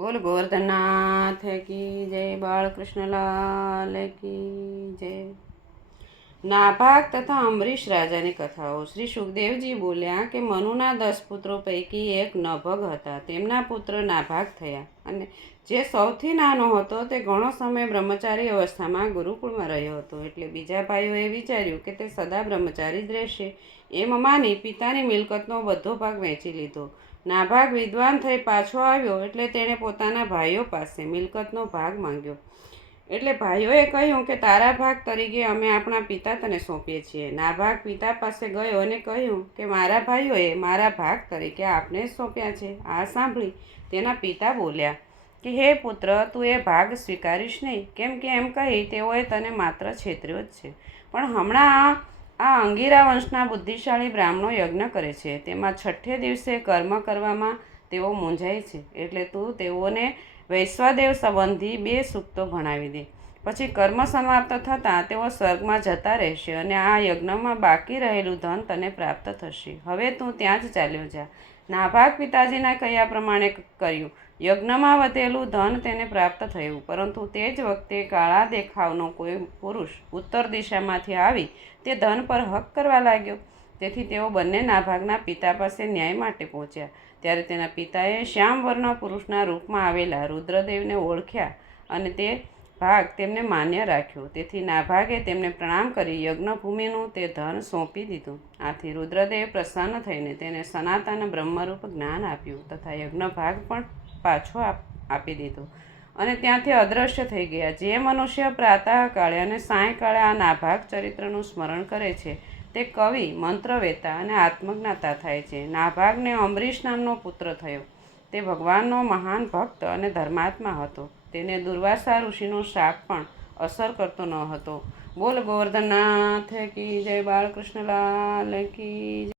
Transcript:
બોલ ગોવર્ધનનાથ કી જય બાળકૃષ્ણલાલ કી જય. નાભાગ તથા અંબરીશ રાજાની કથાઓ. શ્રી સુખદેવજી બોલ્યા કે મનુના દસ પુત્રો પૈકી એક નભગ હતા. તેમના પુત્ર નાભાગ થયા અને જે સૌથી નાનો હતો તે ઘણો સમય બ્રહ્મચારી અવસ્થામાં ગુરુકુળમાં રહ્યો હતો. એટલે બીજા ભાઈઓએ વિચાર્યું કે તે સદા બ્રહ્મચારી જ રહેશે. એમ માની પિતાની મિલકતનો બધો ભાગ વહેંચી લીધો. નાભાગ વિદ્વાન થઈ પાછો આવ્યો એટલે તેણે પોતાના ભાઈઓ પાસે મિલકતનો ભાગ માંગ્યો. એટલે ભાઈઓએ કહ્યું કે તારા ભાગ તરીકે અમે આપણા પિતા તને સોંપીએ છીએ. નાભાગ પિતા પાસે ગયો અને કહ્યું કે મારા ભાઈઓએ મારા ભાગ તરીકે આપને સોંપ્યા છે. આ સાંભળી તેના પિતા બોલ્યા કે, હે પુત્ર, તું એ ભાગ સ્વીકારીશ નહીં. કેમ કે એમ કહી તેઓએ તને માત્ર છેતર્યો જ છે. પણ હમણાં આ અંગીરા વંશના બુદ્ધિશાળી બ્રાહ્મણો યજ્ઞ કરે છે. તેમાં છઠ્ઠે દિવસે કર્મ કરવામાં તેઓ મૂંઝાય છે. એટલે તું તેઓને વૈશ્વાદેવ સંબંધી બે સૂક્તો ભણાવી દે. પછી કર્મ સમાપ્ત થતાં તેઓ સ્વર્ગમાં જતા રહેશે અને આ યજ્ઞમાં બાકી રહેલું ધન તને પ્રાપ્ત થશે. હવે તું ત્યાં જ ચાલ્યો જા. નાભાગ પિતાજીના કહ્યા પ્રમાણે કર્યું. યજ્ઞમાં વધેલું ધન તેને પ્રાપ્ત થયું, પરંતુ તે જ વખતે કાળા દેખાવનો કોઈ પુરુષ ઉત્તર દિશામાંથી આવી તે ધન પર હક કરવા લાગ્યો. તેથી તેઓ બંને નાભાગના પિતા પાસે ન્યાય માટે પહોંચ્યા. ત્યારે તેના પિતાએ શ્યામ વર્ણ પુરુષના રૂપમાં આવેલા રુદ્રદેવને ઓળખ્યા અને તે ભાગ તેમને માન્ય રાખ્યો. તેથી નાભાગે તેમને પ્રણામ કરી યજ્ઞભૂમિનું તે ધન સોંપી દીધું. આથી રુદ્રદેવ પ્રસન્ન થઈને તેને સનાતન બ્રહ્મરૂપ જ્ઞાન આપ્યું તથા યજ્ઞ ભાગ પણ પાછો આપી દીધો. અને ત્યાંથી અદૃશ્ય થઈ ગયા. જે મનુષ્ય પ્રાતઃકાળે અને સાંયકાળે આ નાભાગ ચરિત્રનું સ્મરણ કરે છે તે કવિ, મંત્રવેતા અને આત્મજ્ઞાતા થાય છે. નાભાગને અમરીશ નામનો પુત્ર થયો. તે ભગવાનનો મહાન ભક્ત અને ધર્માત્મા હતો. તેને દુર્વાસા ઋષિનો શાપ પણ અસર કરતો ન હતો. બોલ ગોવર્ધનનાથ કી જય બાળકૃષ્ણલાલ કી